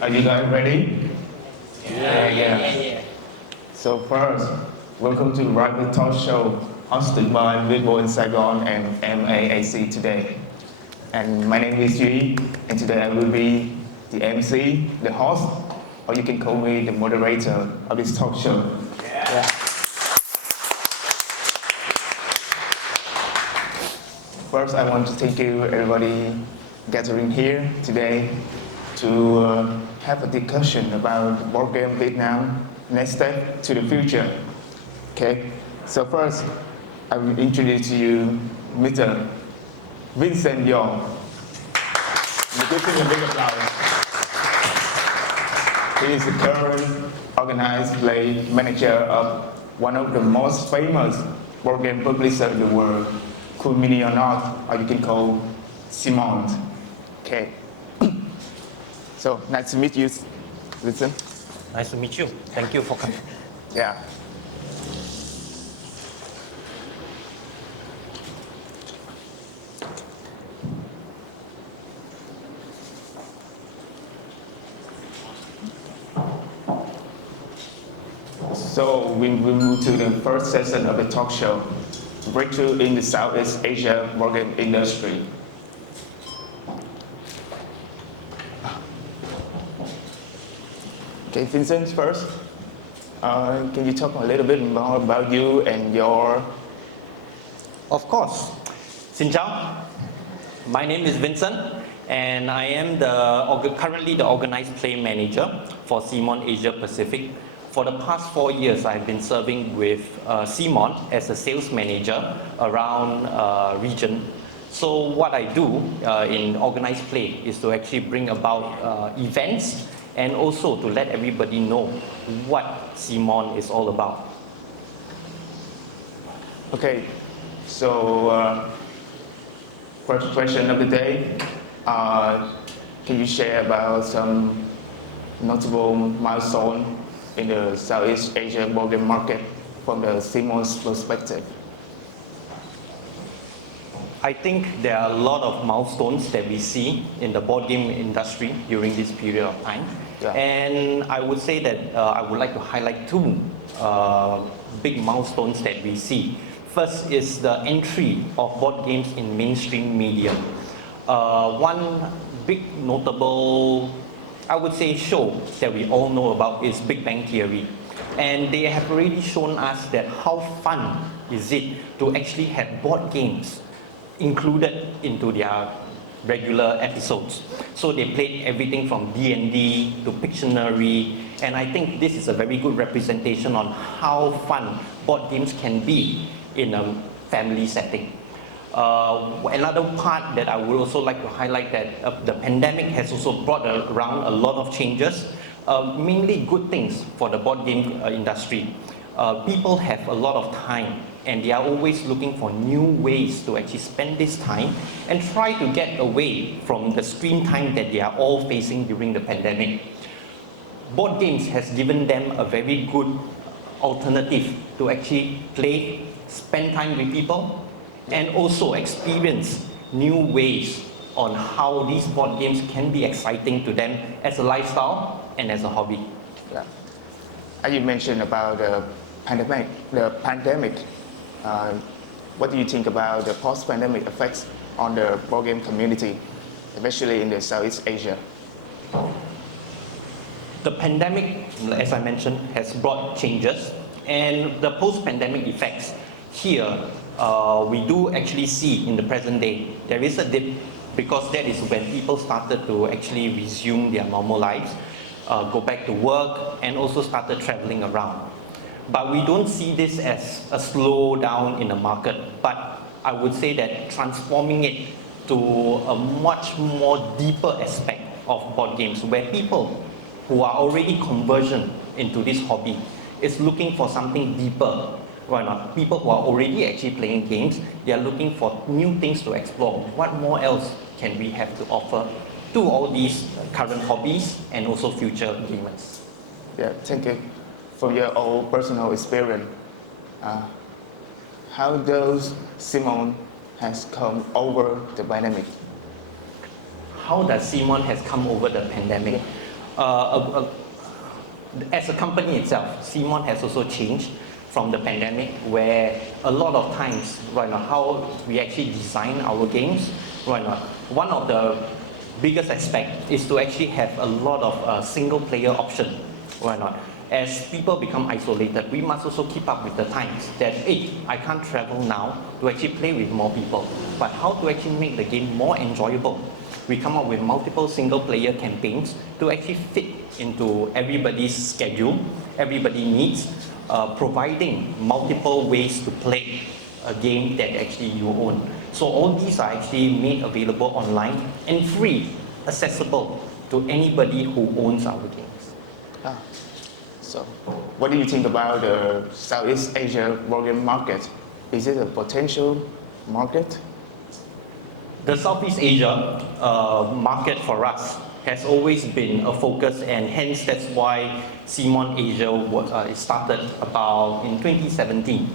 Are you guys ready? Yeah. So first, welcome to Rugby Talkshow, hosted by Vivo in Saigon and MAAC today. And my name is Duy, and today I will be the MC, the host, or you can call me the moderator of this talk show. Yeah. First, I want to thank you, everybody gathering here today to have a discussion about board game Vietnam, next step to the future. Okay, so first, I will introduce to you Mr. Vincent Yong. Give him a big applause. He is the current organized play manager of one of the most famous board game publishers in the world, Cool Mini or Not, or you can call Simon. Okay. So nice to meet you, Vincent. Nice to meet you. Thank you for coming. Yeah. So we move to the first session of the talk show, Breakthrough in the Southeast Asia board game industry. Okay, Vincent first. Can you talk a little bit more about you and your... Of course. Xin chào. My name is Vincent, and I am currently the organized play manager for Simon Asia Pacific. For the past 4 years, I've been serving with Simon as a sales manager around region. So what I do in organized play is to actually bring about events and also to let everybody know what Simon is all about. Okay, so first question of the day. Can you share about some notable milestone in the Southeast Asia board game market from the Simon's perspective? I think there are a lot of milestones that we see in the board game industry during this period of time. Yeah. And I would say that I would like to highlight two big milestones that we see. First is the entry of board games in mainstream media. One big notable, I would say, show that we all know about is Big Bang Theory. And they have already shown us that how fun is it to actually have board games included into their regular episodes. So they played everything from D&D to Pictionary, and I think this is a very good representation on how fun board games can be in a family setting. Another part that I would also like to highlight that the pandemic has also brought around a lot of changes, mainly good things for the board game industry. People have a lot of time and they are always looking for new ways to actually spend this time and try to get away from the screen time that they are all facing during the pandemic. Board games has given them a very good alternative to actually play, spend time with people, and also experience new ways on how these board games can be exciting to them as a lifestyle and as a hobby. Yeah. As you mentioned about the pandemic, what do you think about the post-pandemic effects on the board game community, especially in the Southeast Asia? The pandemic, as I mentioned, has brought changes, and the post-pandemic effects here, we do actually see in the present day, there is a dip because that is when people started to actually resume their normal lives, go back to work, and also started traveling around. But we don't see this as a slowdown in the market, but I would say that transforming it to a much more deeper aspect of board games, where people who are already conversion into this hobby is looking for something deeper. Why not? People who are already actually playing games, they are looking for new things to explore. What more else can we have to offer to all these current hobbies and also future gamers? Yeah, thank you. From your own personal experience, how does Simon has come over the pandemic? How does Simon has come over the pandemic? As a company itself, Simon has also changed from the pandemic, where a lot of times, right now, how we actually design our games, right now, one of the biggest aspect is to actually have a lot of single player option, right now. As people become isolated, we must also keep up with the times that, hey, I can't travel now to actually play with more people, but how to actually make the game more enjoyable. We come up with multiple single player campaigns to actually fit into everybody's schedule, everybody needs, providing multiple ways to play a game that actually you own. So all these are actually made available online and free, accessible to anybody who owns our games. Ah, so, what do you think about the Southeast Asia board game market? Is it a potential market? The Southeast Asia market for us has always been a focus, and hence that's why Simon Asia started about in 2017.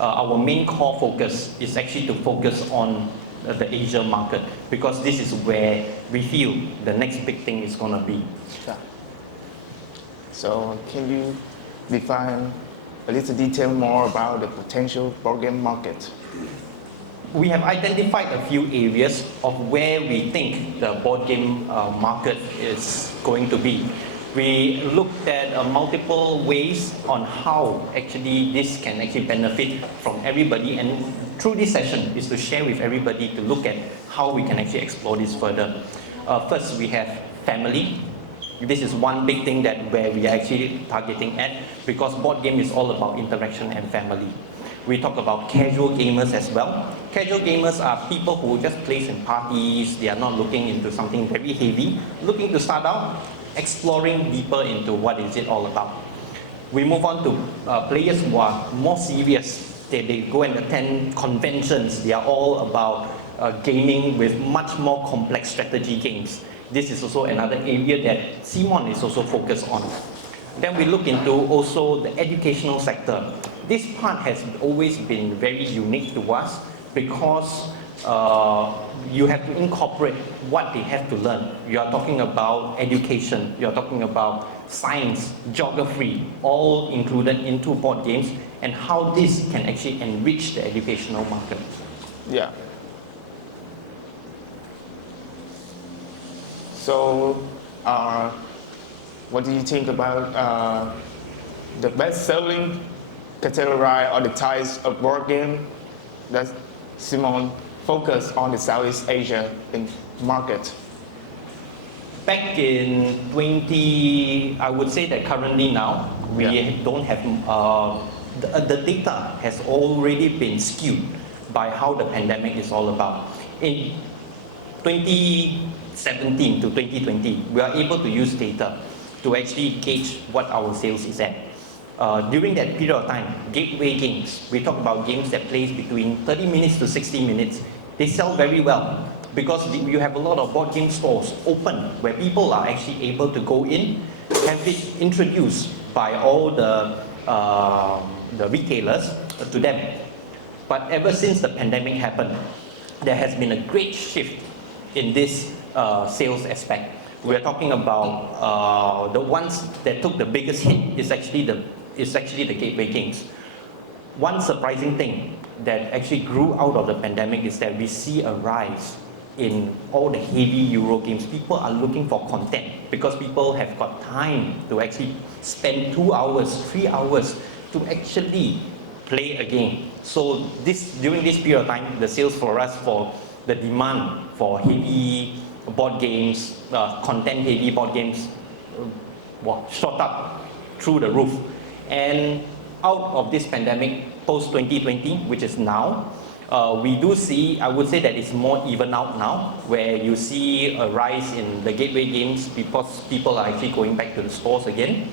Our main core focus is actually to focus on the Asia market, because this is where we feel the next big thing is going to be. Yeah. So, can you define a little detail more about the potential board game market? We have identified a few areas of where we think the board game market is going to be. We looked at multiple ways on how actually this can actually benefit from everybody, and through this session is to share with everybody to look at how we can actually explore this further. First, we have family. This is one big thing that where we are actually targeting at, because board game is all about interaction and family. We talk about casual gamers as well. Casual gamers are people who just play in parties. They are not looking into something very heavy, looking to start out, exploring deeper into what is it all about. We move on to players who are more serious. They go and attend conventions. They are all about gaming with much more complex strategy games. This is also another area that Simon is also focused on. Then we look into also the educational sector. This part has always been very unique to us, because you have to incorporate what they have to learn. You are talking about education, you are talking about science, geography, all included into board games, and how this can actually enrich the educational market. Yeah. So, what do you think about the best-selling category or the types of board game that Simon focused on the Southeast Asia market? Back in I would say that currently now, we don't have, the data has already been skewed by how the pandemic is all about. In 2017 to 2020, we are able to use data to actually gauge what our sales is at. During that period of time, gateway games, we talk about games that plays between 30 minutes to 60 minutes, they sell very well, because you have a lot of board game stores open where people are actually able to go in, have it introduced by all the retailers to them. But ever since the pandemic happened, there has been a great shift in this sales aspect. We're talking about the ones that took the biggest hit is actually the gateway games. One surprising thing that actually grew out of the pandemic is that we see a rise in all the heavy Euro games. People are looking for content, because people have got time to actually spend 2 hours, 3 hours to actually play a game. So during this period of time, the sales for us, for the demand for heavy board games, content heavy board games, shot up through the roof. And out of this pandemic, post 2020, which is now, we do see, I would say that it's more even out now, where you see a rise in the gateway games because people are actually going back to the stores again.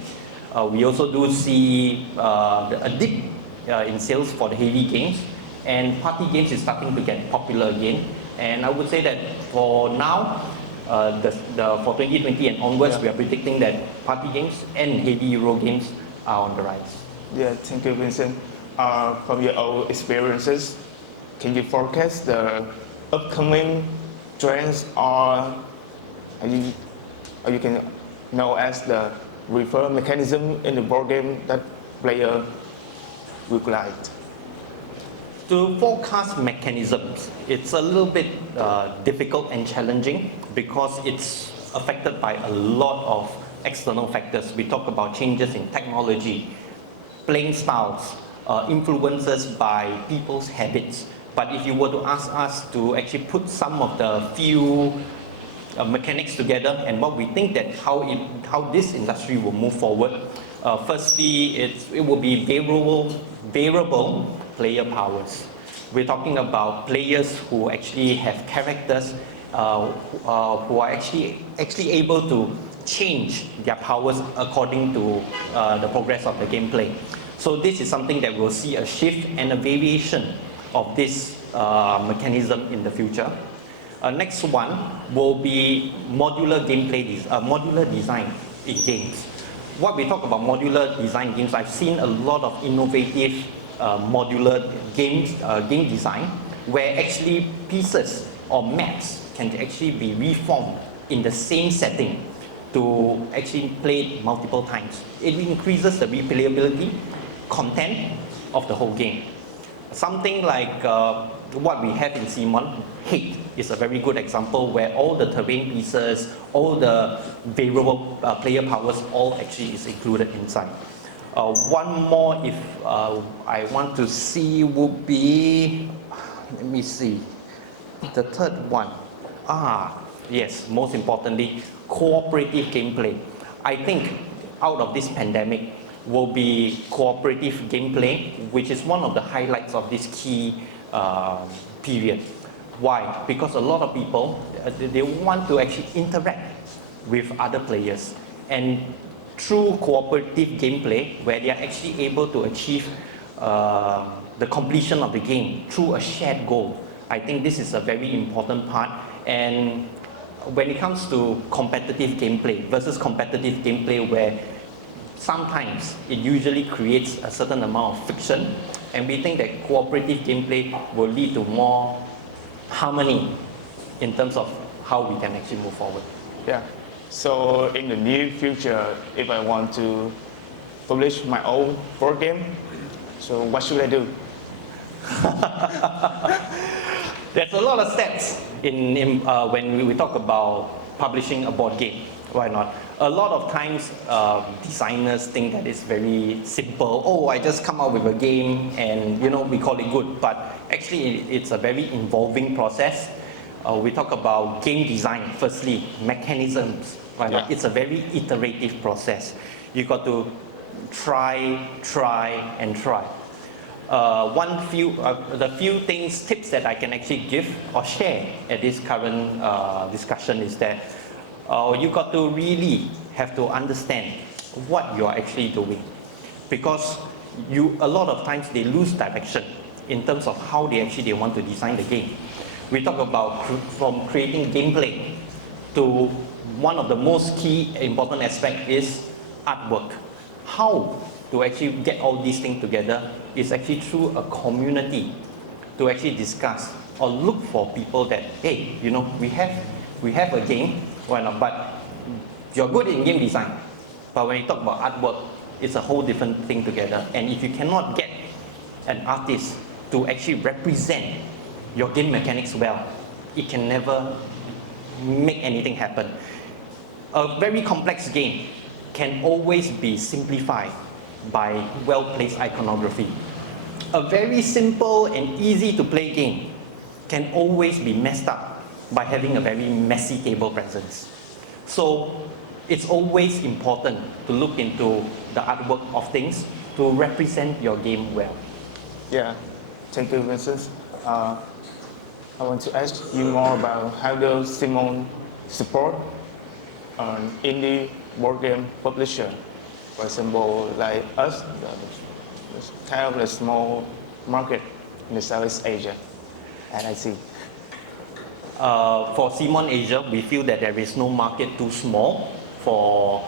We also do see a dip in sales for the heavy games, and party games is starting to get popular again. And I would say that for now, for 2020 and onwards, we are predicting that party games and heavy Euro games are on the rise. Yeah, thank you, Vincent. From your own experiences, can you forecast the upcoming trends, or you can known as the refer mechanism in the board game that player would like. To forecast mechanisms, it's a little bit difficult and challenging because it's affected by a lot of external factors. We talk about changes in technology, playing styles, influences by people's habits. But if you were to ask us to actually put some of the few mechanics together and what we think that how this industry will move forward, firstly, it will be variable player powers. We're talking about players who actually have characters who are actually able to change their powers according to the progress of the gameplay. So this is something that we'll see a shift and a variation of this mechanism in the future. Next one will be modular modular design in games. What we talk about modular design games, I've seen a lot of innovative modular game design where actually pieces or maps can actually be reformed in the same setting to actually play it multiple times. It increases the replayability content of the whole game. Something like what we have in Simon, Hate is a very good example where all the terrain pieces, all the variable player powers, all actually is included inside. One more if I want to see would be, let me see, the third one. Yes, most importantly, cooperative gameplay. I think out of this pandemic will be cooperative gameplay, which is one of the highlights of this key period. Why? Because a lot of people, they want to actually interact with other players. And through cooperative gameplay, where they are actually able to achieve the completion of the game through a shared goal, I think this is a very important part. And when it comes to competitive gameplay versus competitive gameplay, where sometimes it usually creates a certain amount of friction, and we think that cooperative gameplay will lead to more harmony in terms of how we can actually move forward. Yeah. So in the near future, if I want to publish my own board game, so what should I do? There's a lot of steps when we talk about publishing a board game. Why not? A lot of times designers think that it's very simple. Oh, I just come up with a game and we call it good. But actually it's a very involving process. We talk about game design, firstly, mechanisms. Right? Yeah. It's a very iterative process. You got to try, and try. The few tips that I can actually give or share at this current discussion is that you got to really have to understand what you are actually doing, because a lot of times they lose direction in terms of how they want to design the game. We talk about from creating gameplay to one of the most key important aspect is artwork. How to actually get all these things together is actually through a community to actually discuss or look for people that, hey, we have a game, why not? But you're good in game design, but when you talk about artwork, it's a whole different thing together. And if you cannot get an artist to actually represent your game mechanics well, it can never make anything happen. A very complex game can always be simplified by well-placed iconography. A very simple and easy to play game can always be messed up by having a very messy table presence. So it's always important to look into the artwork of things to represent your game well. Yeah, thank you, Vincent. I want to ask you more about how does Simon support an indie board game publisher? For example, like us, the kind of a small market in the Southeast Asia, and I see. For Simon Asia, we feel that there is no market too small for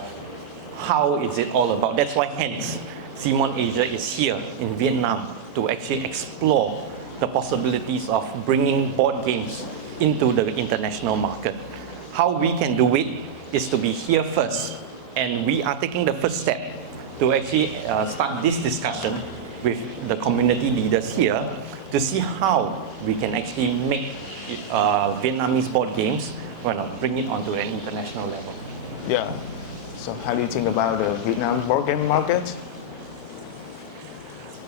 how is it all about. That's why hence Simon Asia is here in Vietnam to actually explore the possibilities of bringing board games into the international market. How we can do it is to be here first And we are taking the first step to actually start this discussion with the community leaders here to see how we can actually make Vietnamese board games, bring it onto an international level. Yeah. So how do you think about the Vietnam board game market?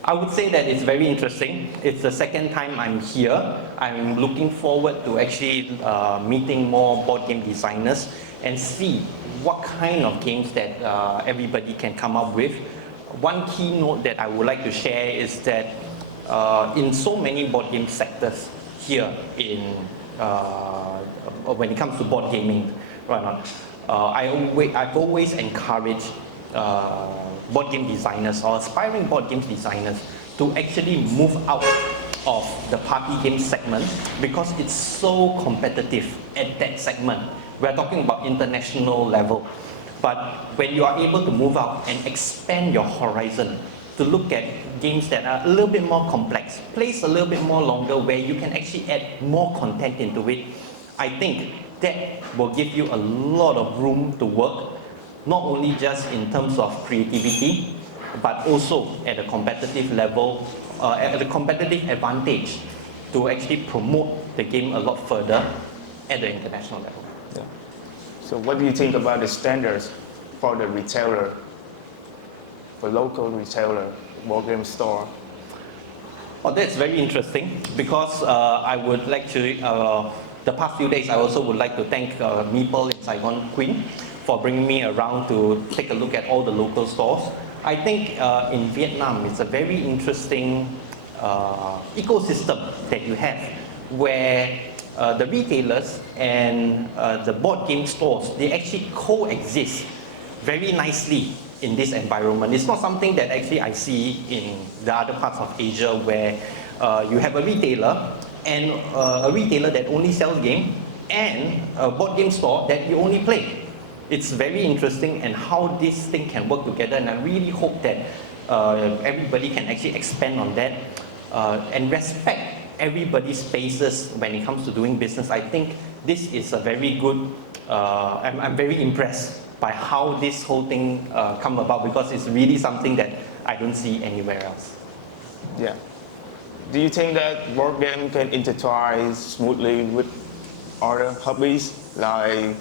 I would say that it's very interesting. It's the second time I'm here. I'm looking forward to actually meeting more board game designers and see what kind of games that everybody can come up with. One keynote that I would like to share is that in so many board game sectors here in when it comes to board gaming, I've always encouraged board game designers or aspiring board game designers to actually move out of the party game segment because it's so competitive at that segment. We're talking about international level. But when you are able to move out and expand your horizon to look at games that are a little bit more complex, plays a little bit more longer, where you can actually add more content into it, I think that will give you a lot of room to work, not only just in terms of creativity, but also at a competitive level, at a competitive advantage to actually promote the game a lot further at the international level. Yeah. So what do you think about the standards for the retailer, for local retailer, board game store? Oh, that's very interesting because I would like to, the past few days, I also would like to thank Meeple in Saigon Queen for bringing me around to take a look at all the local stores. I think in Vietnam, it's a very interesting ecosystem that you have where the retailers and the board game stores, they actually coexist very nicely in this environment. It's not something that actually I see in the other parts of Asia where you have a retailer and a retailer that only sells game and a board game store that you only play. It's very interesting and how this thing can work together, and I really hope that everybody can actually expand on that and respect everybody's spaces when it comes to doing business. I think this is a very good, I'm very impressed by how this whole thing come about because it's really something that I don't see anywhere else. Yeah. Do you think that board game can intertwine smoothly with other hobbies like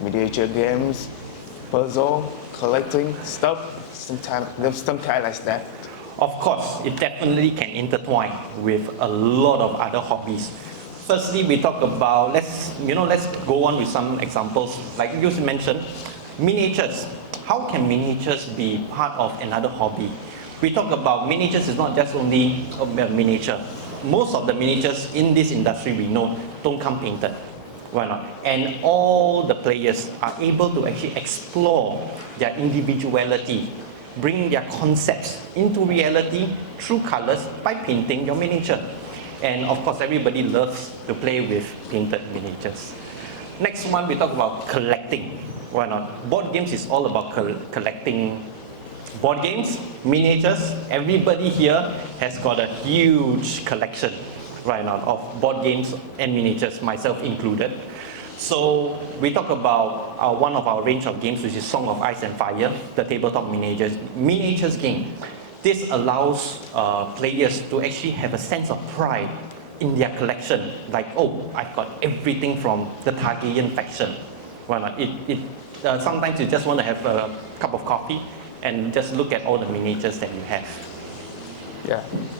miniature games, puzzle, collecting stuff, some kind like that? Of course, it definitely can intertwine with a lot of other hobbies. Firstly, we talk about, let's go on with some examples. Like you mentioned, miniatures. How can miniatures be part of another hobby? We talk about miniatures is not just only a miniature. Most of the miniatures in this industry we know don't come painted. Why not? And all the players are able to actually explore their individuality, bring their concepts into reality through colors by painting your miniature. And of course, everybody loves to play with painted miniatures. Next one, we talk about collecting. Why not? Board games is all about collecting board games, miniatures. Everybody here has got a huge collection right now of board games and miniatures, myself included. So we talk about one of our range of games, which is Song of Ice and Fire, the tabletop miniatures game. This allows players to actually have a sense of pride in their collection. Like, oh, I've got everything from the Targaryen faction. Why not? Sometimes you just want to have a cup of coffee and just look at all the miniatures that you have. Yeah.